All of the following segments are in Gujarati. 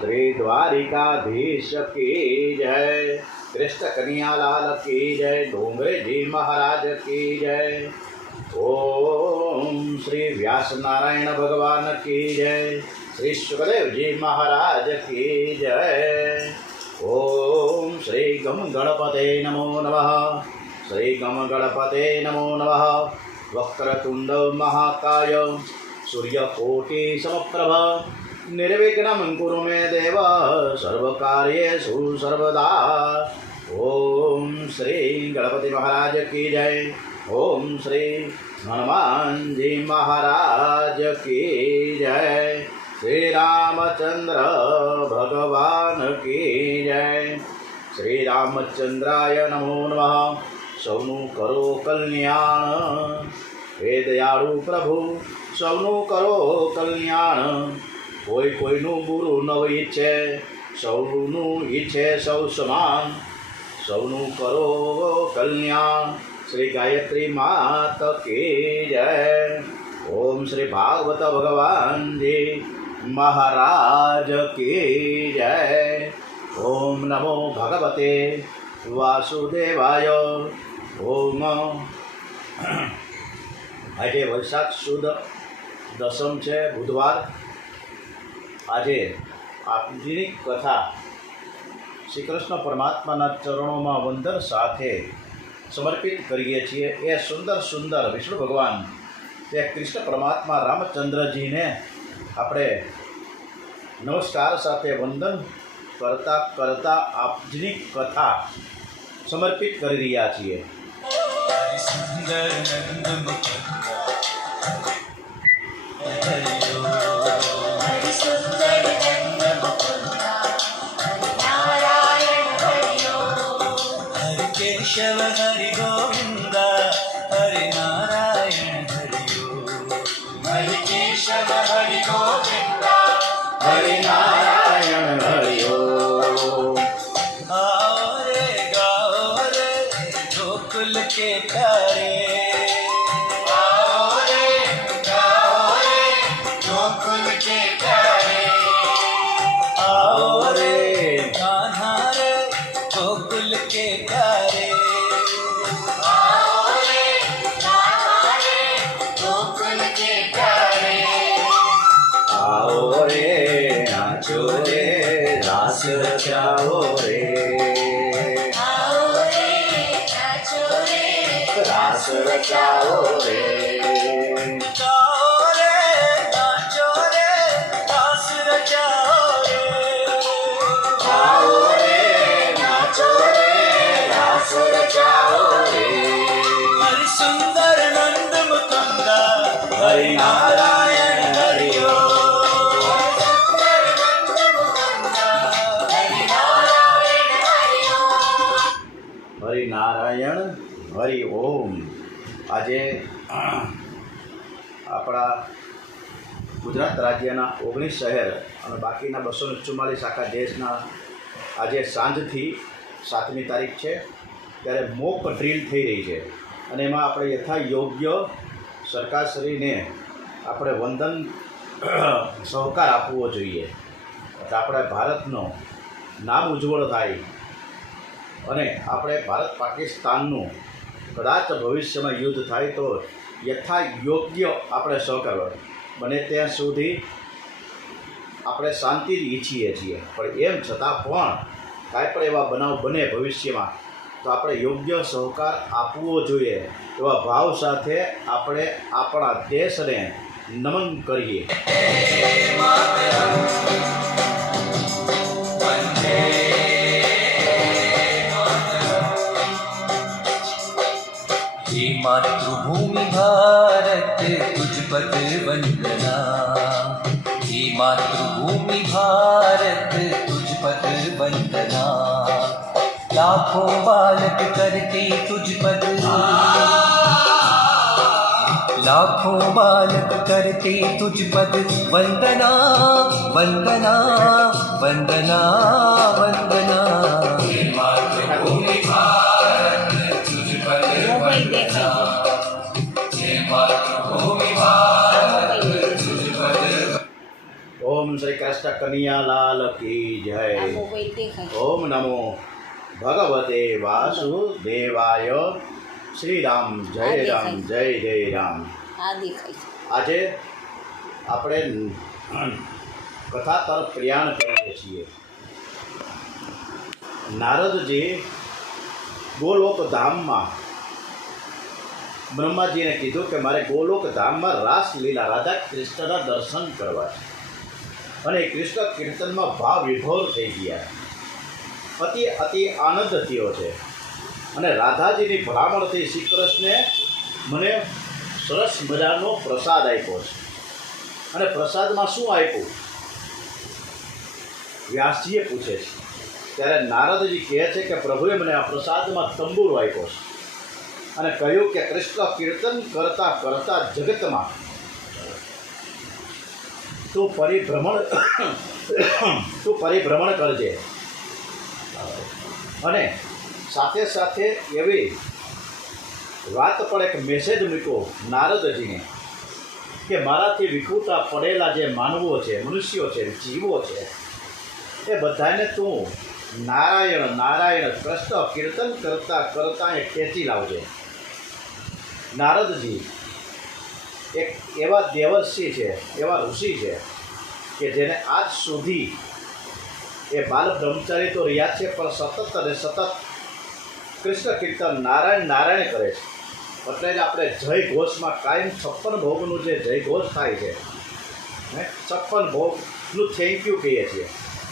श्री द्वारिकाधीश की जय। कृष्ण कन्हैया लाल की जय। डोंगरे जी महाराज की जय। ओम श्री व्यास नारायण भगवान की जय। श्री सुखदेव जी महाराज की जय। ओम श्री गम गणपते नमो नमः। श्री गम गणपते नमो नमः। वक्रतुंड महाकाय सूर्यकोटि समप्रभ निर्विघ्नं कुरु मे देव सर्वकार्येषु सर्वदा। ओम श्री गणपति महाराज की जय। ओम श्री हनुमान जी महाराज की जय। श्री रामचंद्र भगवान की जय। श्री रामचंद्राय नमो नमः। सौनु करो कल्याण हे दयाळु प्रभु सौनु करो कल्याण। कोई कोईनु बुरु न ઈચ્છે સૌનું ઈચ્છે સૌ સમાન। સૌનું કરો કલ્યાણ। श्री गायत्री मात की जय। ओम श्री भागवत भगवान जी महाराज की जय। ओम नमो भगवते वासुदेवाय। ओम આજે વૈશાખ સુદ દસમ છે બુધવાર। આજે આપની કથા શ્રી કૃષ્ણ પરમાત્માના ચરણોમાં વંદન સાથે સમર્પિત કરીએ છીએ। એ સુંદર સુંદર વિષ્ણુ ભગવાન તે કૃષ્ણ પરમાત્મા રામચંદ્રજીને આપણે નમસ્કાર સાથે વંદન કરતા કરતા આપની કથા સમર્પિત કરી રહ્યા છીએ। केशव हरि गोविंद हरि नारायण हरि हरि केशव हरि गोविंद हरि नारायण हरि ओम। आओ रे गाओ रे गोकुल के प्यारे। आओ रे गाओ रे गोकुल के प्यारे। आओ रे कान्हा रे गोकुल के प्यारे। आओ रे नाचो रे रास रचाओ रे। आओ रे नाचो रे रास रचाओ रे। गाओ रे नाचो रे रास रचाओ रे। आओ रे नाचो रे रास रचाओ रे। हरि सुंदर नंद मुकुंद हरि नारायण हरि ओम। हरि नारायण हरि ओम। આજે આપણા ગુજરાત રાજ્યના 19 શહેર અને બાકીના 244 આખા દેશના આજે સાંજથી 7મી તારીખ છે ત્યારે મોક ડ્રીલ થઈ રહી છે અને એમાં આપણે યથાયોગ્ય સરકારશ્રીને આપણે વંદન સહકાર આપવો જોઈએ। આપણે ભારતનો નામ ઉજ્જવળ થાય અને આપણે ભારત પાકિસ્તાનનું કદાચ ભવિષ્યમાં યુદ્ધ થાય તો યથાયોગ્ય આપણે સહકાર બને ત્યાં સુધી આપણે શાંતિ ઈચ્છીએ છીએ। પણ એમ છતાં પણ કાંઈ પણ એવા બનાવ બને ભવિષ્યમાં તો આપણે યોગ્ય સહકાર આપવો જોઈએ। એવા ભાવ સાથે આપણે આપણા દેશને નમન કરીએ। हे मातृभूमि भारत तुझ पद वंदना। हे मातृभूमि भारत तुझ पद वंदना। लाखों बालक करते तुझ पद। लाखों बालक करते तुझ पद वंदना वंदना वंदना वंदना। हे मातृभूमि भारत तुझ पद वंदना। हे मातृभूमि भारत तुझ पद। ओम શ્રી કૃષ્ણ કનૈયા લાલ કી જય. આ મોબાઈલ દેખાય. ઓમ નમો ભગવતે વાસુદેવાય. શ્રી રામ જય રામ જય જય રામ. આ દેખાય. આજે આપણે કથા તરફ પ્રયાણ કરીએ છીએ. નારદજી ગોલોક ધામમાં બ્રહ્માજીને કીધું કે મારે ગોલોક ધામમાં રાસલીલા રાધા કૃષ્ણના દર્શન કરવા છે. અને કૃષ્ણ કીર્તનમાં ભાવ વિભોર થઈ ગયા. અતિ આનંદ થયો છે. અને રાધાજીની ભલામણથી શ્રી કૃષ્ણે મને સરસ મજાનો પ્રસાદ આપ્યો છે. અને પ્રસાદમાં શું આપ્યું? વ્યાસજીએ પૂછે છે. ત્યારે નારદજી કહે છે કે પ્રભુએ મને આ પ્રસાદમાં તંબુરો આપ્યો છે અને કહ્યું કે કૃષ્ણ કીર્તન કરતા કરતા જગતમાં તું પરિભ્રમણ કરજે. અને સાથે સાથે એવી વાત પણ એક મેસેજ મૂક્યો નારદજીને કે મારાથી વિખૂટા પડેલા જે માનવો છે, મનુષ્યો છે, જીવો છે, એ બધાને તું નારાયણ નારાયણ કૃષ્ણ કીર્તન કરતા કરતા એ ખેંચી લાવજે. નારદજી એક એવા દેવર્ષિ છે, એવા ઋષિ છે કે જેને આજ સુધી એ બાલ બ્રહ્મચારી તો રહ્યા છે, પણ સતત અને સતત કૃષ્ણ કીર્તન નારાયણ નારાયણ કરે છે. એટલે જ આપણે જય ઘોષમાં કાયમ 56 ભોગનું જે જય ઘોષ થાય છે, 56 ભોગનું થેન્ક યુ કહીએ છીએ.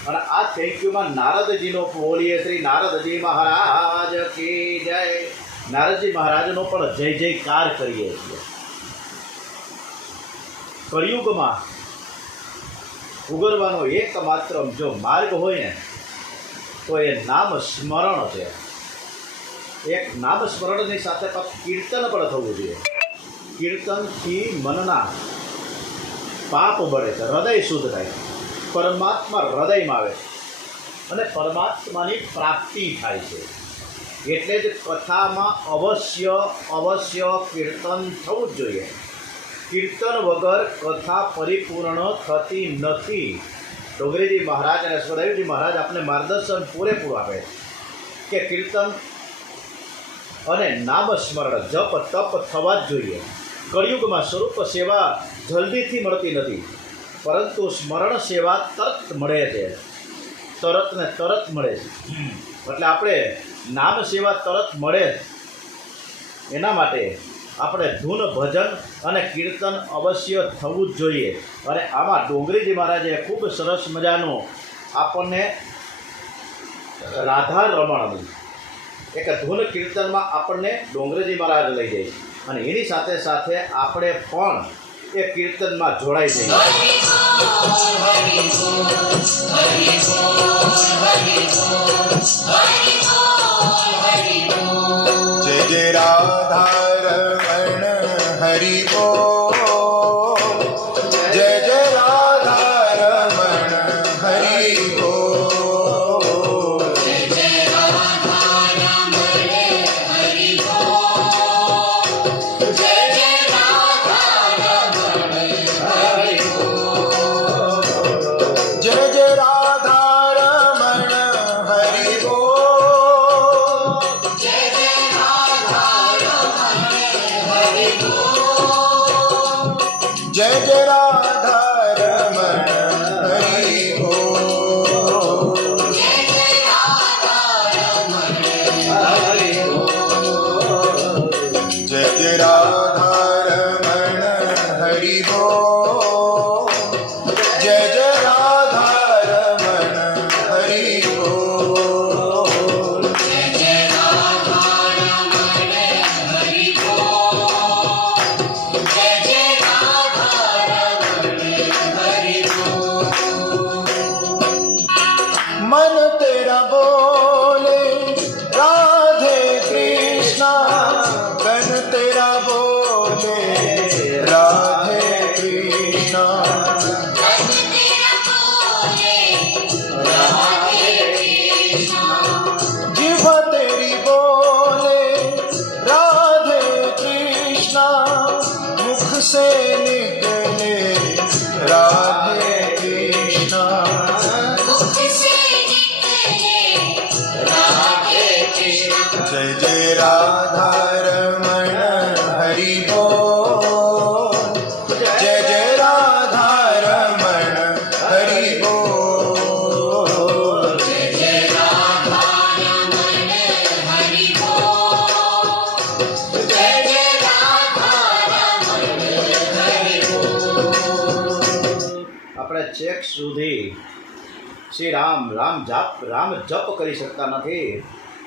અને આ થેન્ક યુમાં નારદજીનો બોલીએ શ્રી નારદજી મહારાજ કી જય. નારદજી મહારાજનો પણ જય જયકાર કરીએ છીએ. કળિયુગમાં ઉગરવાનો એકમાત્ર જો માર્ગ હોય ને તો એ નામ સ્મરણ છે. એક નામ સ્મરણની સાથે કીર્તન પણ થવું જોઈએ. કીર્તનથી મનના પાપ બળે છે, હૃદય શુદ્ધ થાય, પરમાત્મા હૃદયમાં આવે અને પરમાત્માની પ્રાપ્તિ થાય છે. એટલે જ કથામાં અવશ્ય કીર્તન થવું જ જોઈએ. કીર્તન વગર કથા પરિપૂર્ણ થતી નથી. ડોંગરીજી મહારાજ અને સદાયુજી મહારાજ આપણે માર્ગદર્શન પૂરેપૂરું આપે કે કીર્તન અને નામ સ્મરણ જપ તપ થવા જ જોઈએ. કળિયુગમાં સ્વરૂપ સેવા જલ્દીથી મળતી નથી, પરંતુ સ્મરણ સેવા તરત મળે છે, તરત ને તરત મળે છે. એટલે આપણે નામ સેવા તરત મળે એના માટે આપણે ધૂન ભજન અને કીર્તન અવશ્ય થવું જ જોઈએ. અને આમાં ડોંગરીજી મહારાજે ખૂબ સરસ મજાનું આપણને રાધા રમણની એક ધૂન કીર્તનમાં આપણને ડોંગરીજી મહારાજ લઈ જાય છે. અને એની સાથે સાથે આપણે પણ એ કીર્તનમાં જોડાઈ જઈએ. जय जय राधा रमण हरि बोल. जय जय राधा रमण हरि बोल. जय जय राधा रमण हरि बोल. जय जय राधा रमण हरि बोल. जय जय राधा रमण हरि बोल. जय जय जय जय राधा रमण हरि बोल. जय जय राधा रमण हरि बोल. जय जय राधा रमण हरि बोल. जय जय राधा रमण हरि बोल. जय जय राधा रमण हरि बोल. जय जय मन तेरा बोले राधे कृष्णा, तन तेरा बोले राधे कृष्णा. तन तेरा बोले राधे कृष्णा. जिह्वा तेरी बोले राधे कृष्णा. मुख से निकले राधे कृष्णा. રાધારમણ હરિ બોલ, જય જય રાધારમણ હરિ બોલ. આપણે છેક સુધી શ્રી રામ રામ જપ કરી શકતા નથી,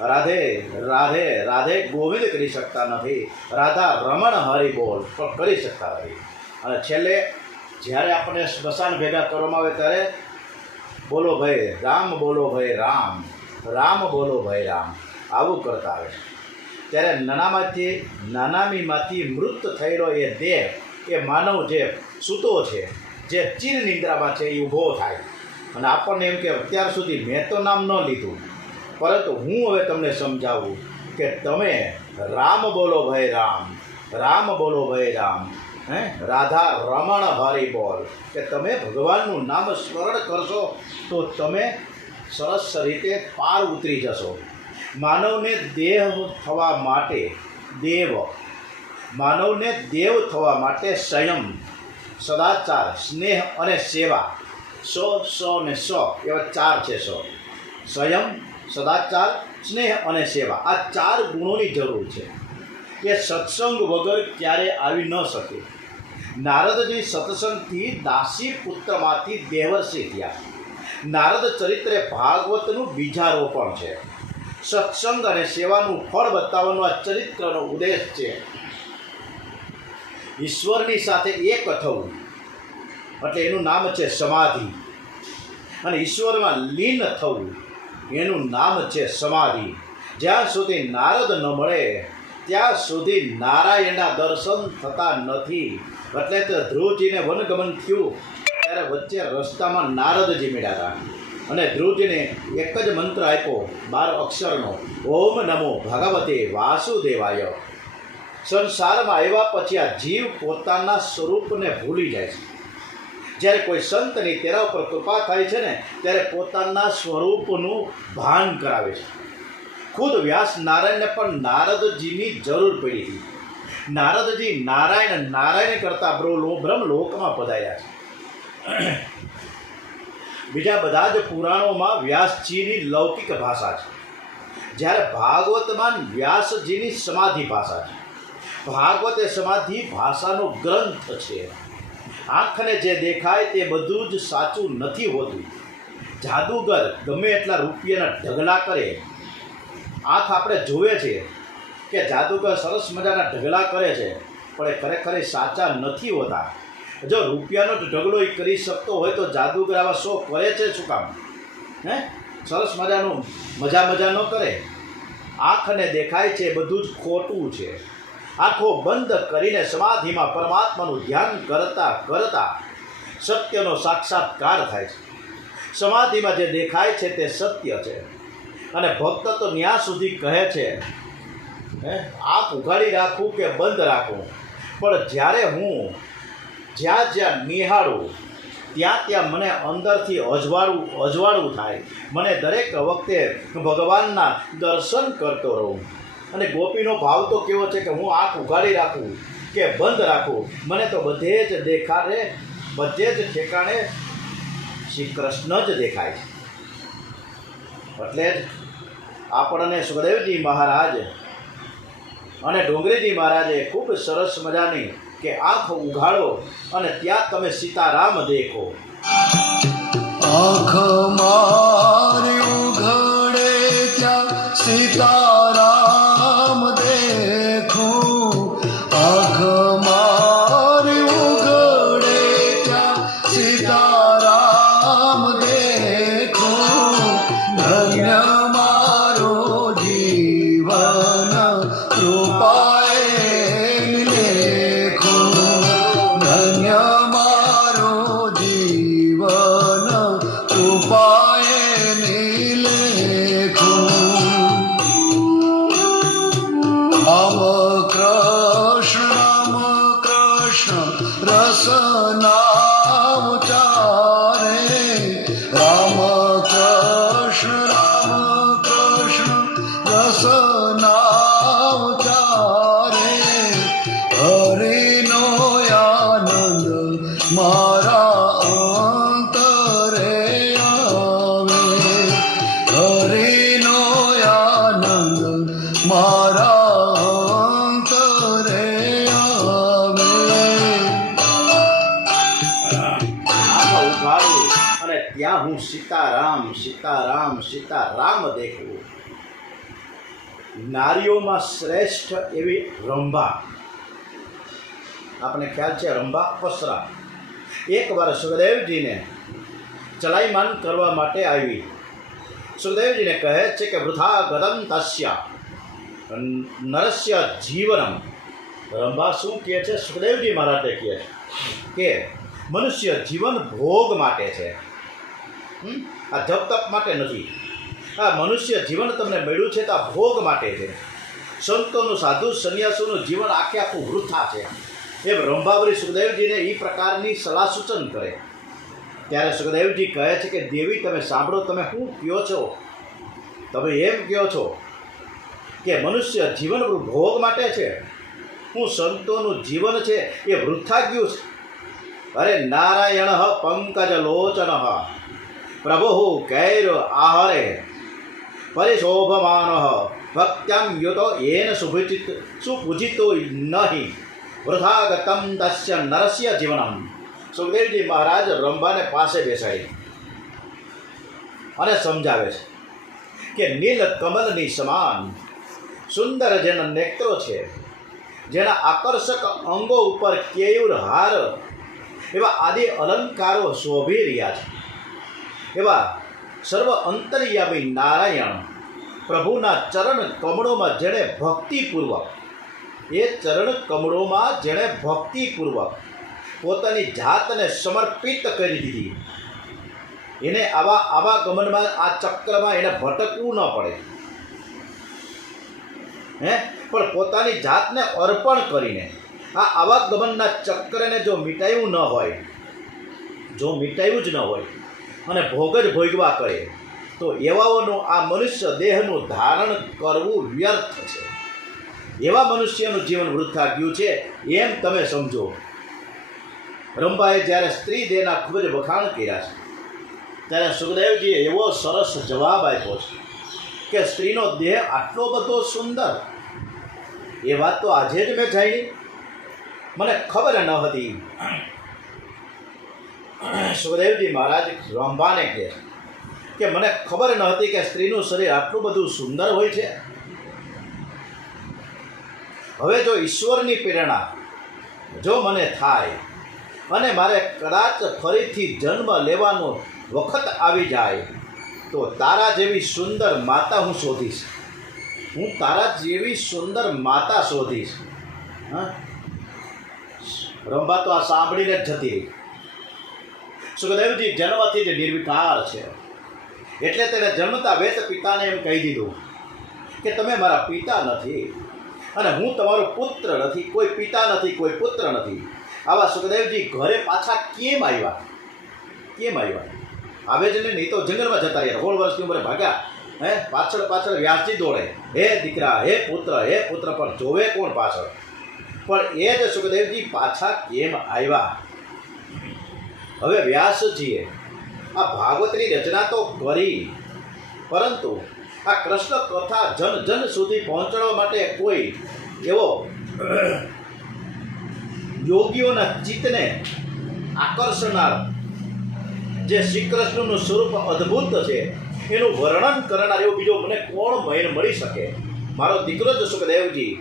રાધે રાધે રાધે ગોવિંદ કરી શકતા નથી, રાધા રમણ હરિ બોલ પણ કરી શકતા નથી. અને છેલ્લે જ્યારે આપણને સ્મશાન ભેગા કરવામાં આવે ત્યારે બોલો ભાઈ રામ, બોલો ભાઈ રામ, રામ બોલો ભાઈ રામ, આવું કરતા આવે. ત્યારે નાનામીમાંથી મૃત થયેલો એ દેહ, એ માનવ જે સૂતો છે, જે ચીર નિંદ્રામાં છે, એ ઊભો થાય અને આપણને એમ કે અત્યાર સુધી મેં તો નામ ન લીધું, પરંતુ હું હવે તમને સમજાવું કે તમે રામ બોલો ભાઈ રામ, રામ બોલો ભાઈ રામ, રાધા રમણ હરિ બોલ, કે તમે ભગવાનનું નામ સ્મરણ કરશો તો તમે સરસ રીતે પાર ઉતરી જશો. માનવને દેવ થવા માટે દેવ થવા માટે સંયમ, સદાચાર, સ્નેહ અને સેવા, ને એવા 4 છે. સંયમ, સદાચાર, સ્નેહ અને સેવા, આ 4 ગુણોની જરૂર છે. એ સત્સંગ વગર ક્યારે આવી ન શકે. નારદજી સત્સંગથી દાસી પુત્રમાંથી દેવર્ષિ થયા. નારદ ચરિત્ર એ ભાગવતનું બીજારોપણ છે. સત્સંગ અને સેવાનું ફળ બતાવવાનો આ ચરિત્રનો ઉદ્દેશ છે. ઈશ્વરની સાથે એક થવું એટલે એનું નામ છે સમાધિ, અને ઈશ્વરમાં લીન થવું એનું નામ છે સમાધિ. જ્યાં સુધી નારદ ન મળે ત્યાં સુધી નારાયણના દર્શન થતા નથી. એટલે તો ધ્રુવજીને વનગમન થયું ત્યારે વચ્ચે રસ્તામાં નારદજી મળ્યા હતા અને ધ્રુવજીને એક જ મંત્ર આપ્યો 12 અક્ષરનો, ઓમ નમો ભગવતે વાસુદેવાય. સંસારમાં આવ્યા પછી આ જીવ પોતાના સ્વરૂપને ભૂલી જાય છે. જ્યારે કોઈ સંતની તેરા ઉપર કૃપા થાય છે ને ત્યારે પોતાના સ્વરૂપનું ભાન કરાવે છે. ખુદ વ્યાસ નારાયણને પણ નારદજીની જરૂર પડી હતી. નારદજી નારાયણ કરતા બ્રહ્મલોકમાં પધાર્યા છે. બીજા બધા જ પુરાણોમાં વ્યાસજીની લૌકિક ભાષા છે, જ્યારે ભાગવતમાં વ્યાસજીની સમાધિ ભાષા છે. ભાગવત એ સમાધિ ભાષાનો ગ્રંથ છે. આંખને જે દેખાય તે બધું જ સાચું નથી હોતું. જાદુગર ગમે એટલા રૂપિયાના ઢગલા કરે, આંખ આપણે જોવે છે કે જાદુગર સરસ મજાના ઢગલા કરે છે, પણ એ ખરેખર સાચા નથી હોતા. જો રૂપિયાનો જ ઢગલો એ કરી શકતો હોય તો જાદુગર આવા શો કરે છે શું કામ? સરસ મજાનું મજા ન કરે. આંખને દેખાય છે બધું જ ખોટું છે. આંખો બંધ કરીને સમાધિમાં પરમાત્માનું ધ્યાન કરતા કરતા સત્યનો સાક્ષાત્કાર થાય છે. સમાધિમાં જે દેખાય છે તે સત્ય છે. અને ભક્ત તો ન્યા સુધી કહે છે આંખ ઉઘાડી રાખું કે બંધ રાખું, પણ જ્યારે હું જ્યાં નિહાળું ત્યાં મને અંદરથી અજવાળું થાય. મને દરેક વખતે ભગવાનના દર્શન કરતો રહું. અને ગોપીનો ભાવ તો કેવો છે કે હું આંખ ઉઘાડી રાખું કે બંધ રાખું, મને તો બધે જ દેખાડે, બધે જ ઠેકાણે શ્રી કૃષ્ણ જ દેખાય છે. એટલે જ આપણને સુખદેવજી મહારાજ અને ડોંગરીજી મહારાજે ખૂબ સરસ મજાની કે આંખ ઉઘાડો અને ત્યાં તમે સીતારામ દેખો. આંખ મારી ઉઘડે ત્યાં સીતારામ દેખું, આંખ મારી ઉઘડે ત્યાં સીતારામ દેખું, ધન્ય મારો જીવન કૃપાએ લેખું, ધન્ય મારો જીવન કૃપાએ સીતારામ સીતારામ સીતારામ દેખું. નારીઓમાં શ્રેષ્ઠ એવી રંભા, આપણને ખ્યાલ છે રંભા અપ્સરા, એકવાર સુખદેવજીને ચલાયમાન કરવા માટે આવી. સુખદેવજીને કહે છે કે વૃથા ગદમ તસ્ય નરસ્ય જીવનમ. રંભા શું કહે છે? સુખદેવજી મહારાજે કહે છે કે મનુષ્ય જીવન ભોગ માટે છે, આ જપ તપ માટે નથી. આ મનુષ્ય જીવન તમને મળ્યું છે તો આ ભોગ માટે છે. સંતોનું સાધુ સંન્યાસોનું જીવન આખે આખું વૃથા છે. એમ રંભાવરી સુખદેવજીને એ પ્રકારની સલાહ સૂચન કરે. ત્યારે સુખદેવજી કહે છે કે દેવી તમે સાંભળો, તમે શું કહો છો? તમે એમ કહો છો કે મનુષ્ય જીવન ભોગ માટે છે, હું સંતોનું જીવન છે એ વૃથા ગયું છે. અરે નારાયણ પંકજ લોચન પ્રભુ કૈર આહરે પરિશોભમાન ભક્ત્યામ યુતો એન સુપૂજિતો નહીં વૃથાગતમ તસ્ય નરસ્ય જીવનમ. સુખદેવજી મહારાજ રંભાને પાસે બેસાડી અને સમજાવે છે કે નીલ કમલની સમાન સુંદર જેના નેત્રો છે, જેના આકર્ષક અંગો ઉપર કેયુર હાર એવા આદિ અલંકારો શોભી રહ્યા છે, એવા સર્વ અંતર્યામી નારાયણ પ્રભુના ચરણ કમળોમાં જેણે ભક્તિપૂર્વક, એ ચરણ કમળોમાં જેણે ભક્તિપૂર્વક પોતાની જાતને સમર્પિત કરી દીધી, એને આવા ગમનમાં આ ચક્રમાં એને ભટકવું ન પડે. પણ પોતાની જાતને અર્પણ કરીને આ આવાગમનના ચક્રને જો મિટાયું ન હોય, જો મિટાયું જ ન હોય અને ભોગ જ ભોગવા કરે તો એવાઓનું આ મનુષ્ય દેહનું ધારણ કરવું વ્યર્થ છે. એવા મનુષ્યનું જીવન વૃથા ગયું છે એમ તમે સમજો. રંભાએ જ્યારે સ્ત્રી દેહના ખૂબ જ વખાણ કર્યા છે ત્યારે સુખદેવજીએ એવો સરસ જવાબ આપ્યો છે કે સ્ત્રીનો દેહ આટલો બધો સુંદર, એ વાત તો આજે જ મેં જાણી, મને ખબર ન હતી. સુખદેવજી મહારાજ રંભાને કહે કે મને ખબર ન હતી કે સ્ત્રીનું શરીર આટલું બધું સુંદર હોય છે. હવે જો ઈશ્વરની પ્રેરણા જો મને થાય અને મારે કદાચ ફરીથી જન્મ લેવાનો વખત આવી જાય તો તારા જેવી સુંદર માતા હું શોધીશ, હું તારા જેવી સુંદર માતા શોધીશ. હા, રંભા તો આ સાંભળીને જ જતી રહી. સુખદેવજી જન્મથી જ નિર્વિકાર છે એટલે તેને જન્મતા વેત પિતાને એમ કહી દીધું કે તમે મારા પિતા નથી અને હું તમારો પુત્ર નથી, કોઈ પિતા નથી, કોઈ પુત્ર નથી. આવા સુખદેવજી ઘરે પાછા કેમ આવ્યા? કેમ આવ્યા? આવે જ નહીં તો જંગલમાં જતા રહ્યા. 16 વર્ષની ઉંમરે ભાગ્યા. પાછળ પાછળ વ્યાસજી દોડે, હે દીકરા, હે પુત્ર, પણ જોવે કોણ પાછળ? પણ એ જ સુખદેવજી પાછા કેમ આવ્યા? હવે વ્યાસજીએ આ ભાગવતની રચના તો કરી, પરંતુ આ કૃષ્ણ કથા જન જન સુધી પહોંચાડવા માટે કોઈ એવો યોગીઓના ચિત્તને આકર્ષનાર જે શ્રી કૃષ્ણનું સ્વરૂપ અદ્ભુત છે એનું વર્ણન કરનાર એવો બીજો મને કોણ મળી શકે? મારો દીકરો જ સુખદેવજી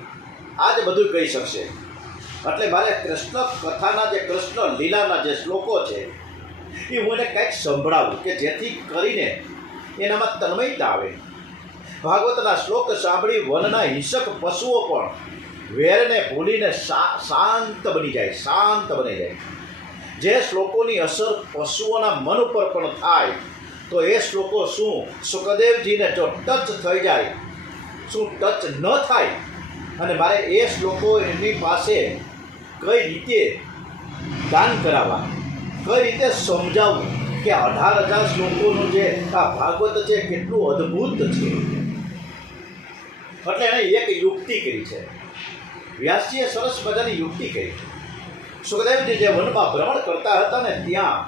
આ જ બધું કહી શકશે. એટલે મારે કૃષ્ણ કથાના જે કૃષ્ણ લીલાના જે શ્લોકો છે એ હું એને કંઈક સંભળાવું કે જેથી કરીને એનામાં તન્મયતા આવે. ભાગવતના શ્લોક સાંભળી વનના હિંસક પશુઓ પણ વેરને ભૂલીને શાંત બની જાય, શાંત બની જાય. જે શ્લોકોની અસર પશુઓના મન ઉપર પણ થાય તો એ શ્લોકો શું સુખદેવજીને જો ટચ થઈ જાય, શું ટચ ન થાય? અને મારે એ શ્લોકો એમની પાસે કઈ રીતે દાન કરાવવા, કઈ રીતે સમજાવવું કે 18,000 શ્લોકોનું જે આ ભાગવત છે કેટલું અદ્ભુત છે. એટલે એણે એક યુક્તિ કરી છે. વ્યાસજીએ સરસ મજાની યુક્તિ કરી. સુખદેવજી જે વનમાં ભ્રમણ કરતા હતા ને ત્યાં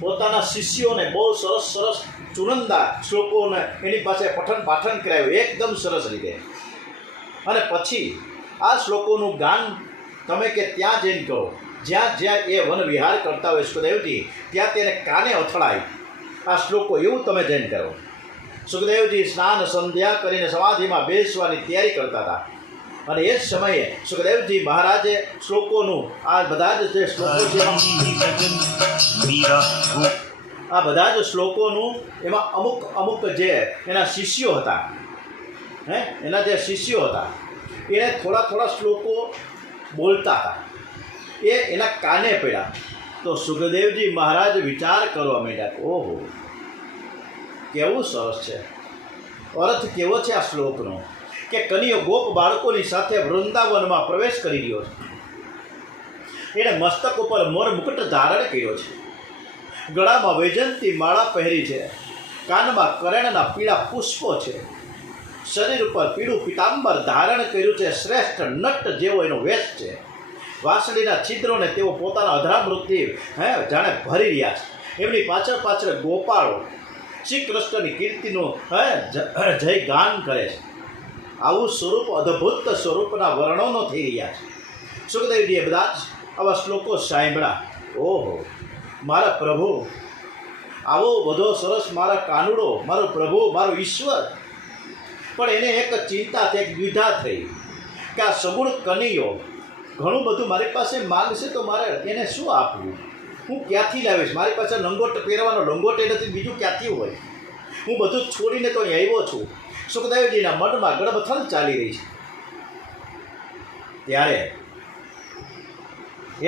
પોતાના શિષ્યોને બહુ સરસ સરસ ચુનંદા શ્લોકોને એની પાસે પઠન પાઠન કરાવ્યું એકદમ સરસ રીતે. અને પછી આ શ્લોકોનું ગાન તમે કે ત્યાં જઈને કરો, જ્યાં જ્યાં એ વન વિહાર કરતા હોય સુખદેવજી ત્યાં તેને કાને અથડાય આ શ્લોકો એવું તમે જૈન કરો. સુખદેવજી સ્નાન સંધ્યા કરીને સમાધિમાં બેસવાની તૈયારી કરતા હતા અને એ જ સમયે સુખદેવજી મહારાજે શ્લોકોનું આ બધા જ જે શ્લોકો છે આ બધા જ શ્લોકોનું એમાં અમુક જે એના શિષ્યો હતા એના જે શિષ્યો હતા એને થોડા શ્લોકો બોલતા હતા એ એના કાને પડ્યા. તો સુખદેવજી મહારાજ વિચાર કરવા માંડ્યા, ઓહો કેવું સરસ છે, અર્થ કેવો છે આ શ્લોકનો કે કનિયો ગોપ બાળકોની સાથે વૃંદાવનમાં પ્રવેશ કરી રહ્યો છે. એણે મસ્તક ઉપર મોર મુકુટ ધારણ કર્યો છે, ગળામાં વૈજયંતી માળા પહેરી છે, કાનમાં કરેણના પીળા પુષ્પો છે, શરીર ઉપર પીળું પિતાંબર ધારણ કર્યું છે, શ્રેષ્ઠ નટ જેવો એનો વેશ છે, વાંસળીના છિદ્રોને તેઓ પોતાના અધરામૃતથી જાણે ભરી રહ્યા છે. એમની પાછળ ગોપાળો શ્રી કૃષ્ણની કીર્તિનું જય ગાન કરે છે. આવું સ્વરૂપ અદ્ભુત સ્વરૂપના વર્ણનો થઈ રહ્યા છે. સુખદેવજીએ બધા જ આવા શ્લોકો સાંભળ્યા. ઓહો મારા પ્રભુ, આવો બધો સરસ મારા કાનુડો, મારો પ્રભુ, મારો ઈશ્વર. પણ એને એક ચિંતા થઈ, એક દ્વિધા થઈ કે આ સગુણ કનૈયો ઘણું બધું મારી પાસે માંગશે તો મારે એને શું આપવું, હું ક્યાંથી લાવીશ, મારી પાસે લંગોટ પહેરવાનો લંગોટ એ નથી, બીજું ક્યાંથી હોય, હું બધું જ છોડીને તો અહીં આવ્યો છું. સુખદેવજીના મનમાં ગડબથલ ચાલી રહી છે. ત્યારે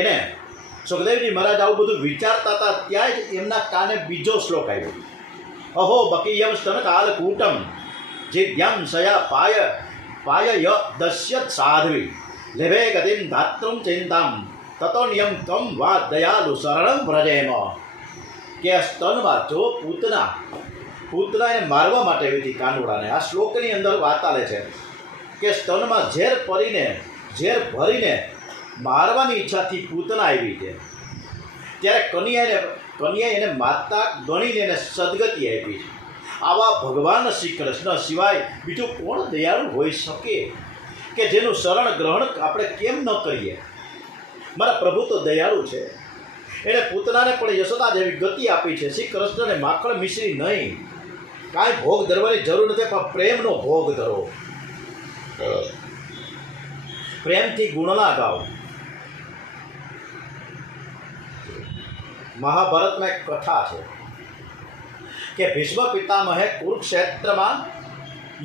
એને સુખદેવજી મહારાજ આવું બધું વિચારતા હતા ત્યાં જ એમના કાને બીજો શ્લોક આવ્યો. અહો બકીયમ સ્તન કાલ કૂટમ જીદ્યમ સયા પાય દસ્યત સાધ્વી લેભે ગતિમ ધાત્રમ ચિંતામ તતોન્યમ કમ વા દયાલુ શરણમ વ્રજેમ. કે સ્તનમાં જો પૂતનાને મારવા માટે આવી હતી કાનુડાને. આ શ્લોકની અંદર વાત આવે છે કે સ્તનમાં ઝેર ભરીને મારવાની ઈચ્છાથી પૂતના આવી છે. ત્યારે કન્યાએ એને માતા ગણીને એને સદગતિ આપી છે. આવા ભગવાન શ્રી કૃષ્ણ સિવાય બીજું કોણ દયાળુ હોઈ શકે કે જેનું શરણ ગ્રહણ આપણે કેમ ન કરીએ. મારા પ્રભુ તો દયાળુ છે. એણે પૂતનાને પણ યશોદા જેવી ગતિ આપી છે. શ્રી કૃષ્ણને માખણ મિશ્રી નહીં, કાંઈ ભોગ ધરવાની જરૂર નથી, પણ પ્રેમનો ભોગ ધરો, પ્રેમથી ગુણના ગાઓ. મહાભારતમાં એક કથા છે કે ભીષ્મ પિતામહે કુરુક્ષેત્રમાં